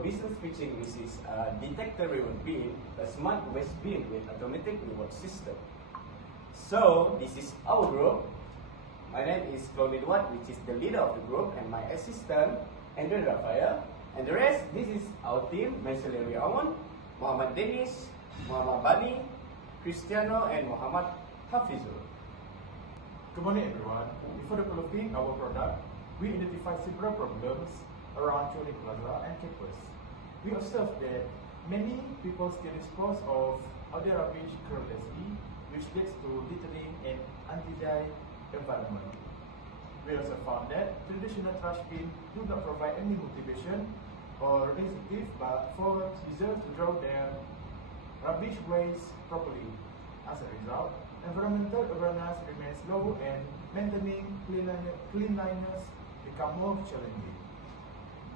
our business featuring which is a detector reward bin, a smart waste bin with automatic reward system. So this is our group. My name is Claudine Watt, which is the leader of the group, and my assistant Andrew Rafael. And the rest, this is our team: Mensaliri Awan, Muhammad Denish, Muhammad Bani, Cristiano, and Muhammad Hafizul. Good morning, everyone. Before developing our product, we identified several problems around Chole Plaza and campus. We observed that many people still dispose of other rubbish carelessly, which leads to littering and unhygienic environment. We also found that traditional trash bins do not provide any motivation or incentive for users to draw their rubbish waste properly. As a result, environmental awareness remains low and maintaining cleanliness become more challenging.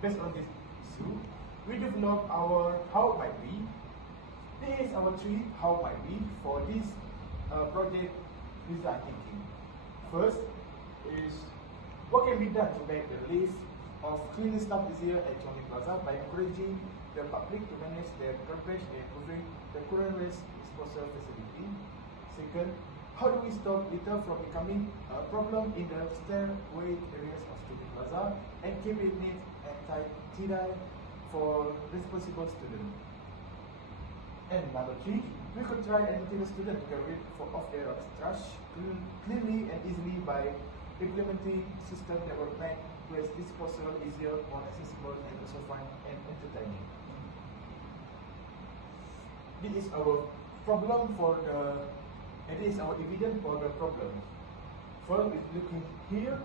Based on this issue, we developed our How Might Be. This is our three How Might Be for this project design thinking. First is what can be done to make the list of cleaning staff easier at Chole Plaza by encouraging the public to manage their garbage and improving the current waste disposal facility. Second, how do we stop litter from becoming a problem in the stairway areas of Chole Plaza and keep it neat and tidy for responsible students? And number three, we could try and motivate students to get rid of their trash cleanly and easily by implementing systems that will make waste disposal easier, more accessible, and also fun and entertaining. This is our problem for the, and this is our evidence for the problem. First, with looking here,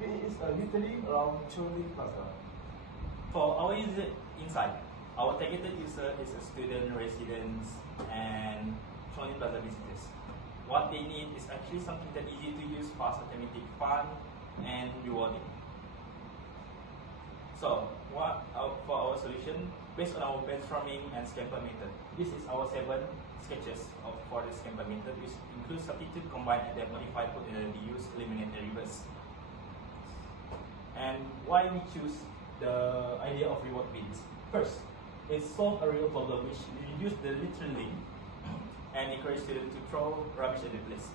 it is a littering around Chole Plaza. For our user inside, our targeted user is a student, residents, and Chole Plaza visitors. What they need is actually something that easy to use, fast, automatic, fun, and rewarding. So, for our solution, based on our brainstorming and scamper method, this is our 7 sketches for the scamper method, which includes substitute, combine, adapt, modify, put in the use, eliminate, and reverse. And why we choose the idea of reward bins? First, it solves a real problem which reduce the littering and encourage students to throw rubbish at the place.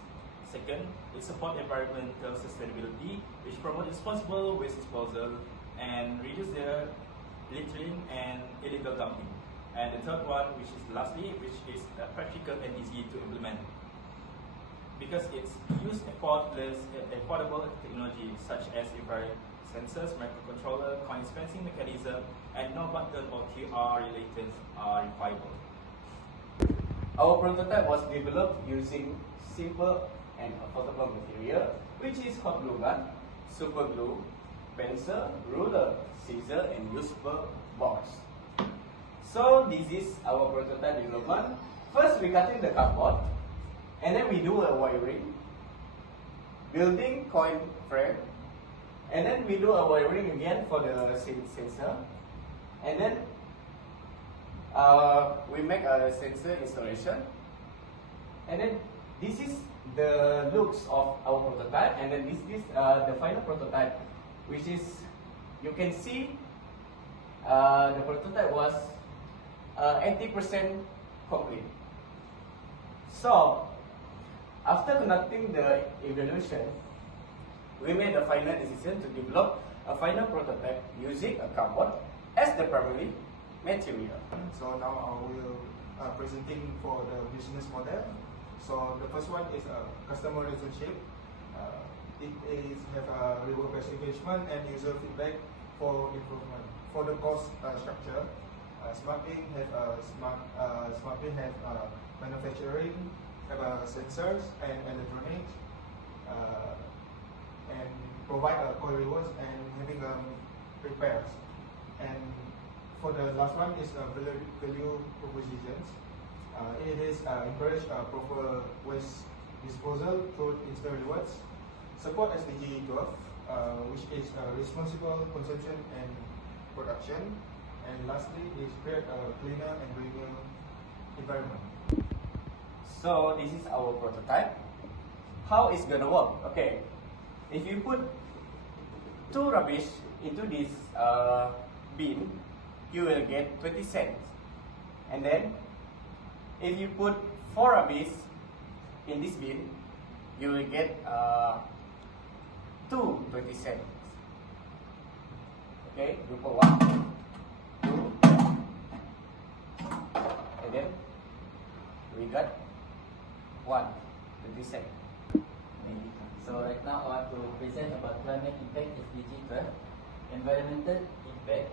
Second, it supports environmental sustainability, which promotes responsible waste disposal and reduce the littering and illegal dumping. And the third one, which is lastly, which is practical and easy to implement, because it's use affordable technology such as infrared sensors, microcontroller, coin dispensing mechanism, and no button or QR related are required. Our prototype was developed using simple and affordable material, which is hot glue gun, super glue, pencil, ruler, scissor, and usable box. So this is our prototype development. First, we cut in the cardboard, and then we do a wiring, building coin frame, and then we do a wiring again for the sensor, and then we make a sensor installation, and then this is the looks of our prototype, and then this is the final prototype, which is, you can see the prototype was 80% complete. So after conducting the evaluation, we made a final decision to develop a final prototype using a cardboard as the primary material. So now I will presenting for the business model. So the first one is a customer relationship. It is have a reward-based engagement and user feedback for improvement. For the cost structure, SmartBin have SmartBin have manufacturing, have sensors and electronics, and provide coin rewards and having repairs. And for the last one is value propositions. It is encourage proper waste disposal through instant rewards, support SDG 12, which is responsible consumption and production, and lastly is create a cleaner and greener environment. So this is our prototype. How it's gonna work? Okay, if you put 2 rubbish into this bin, you will get 20 cents. And then, if you put 4 rubbish in this bin, you will get 2 20 cents. Okay, you put 1, 2, and then we got 1 20 cents. So right now I want to present about climate impact SDG 12. Environmental impact.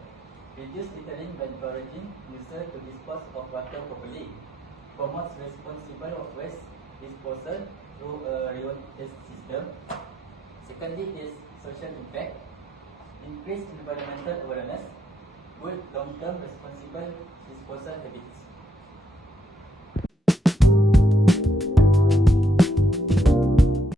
Reduce littering by encouraging users to dispose of water properly. Promotes responsible of waste disposal through a reuse system. Secondly is social impact. Increase environmental awareness. Good long-term responsible disposal habits.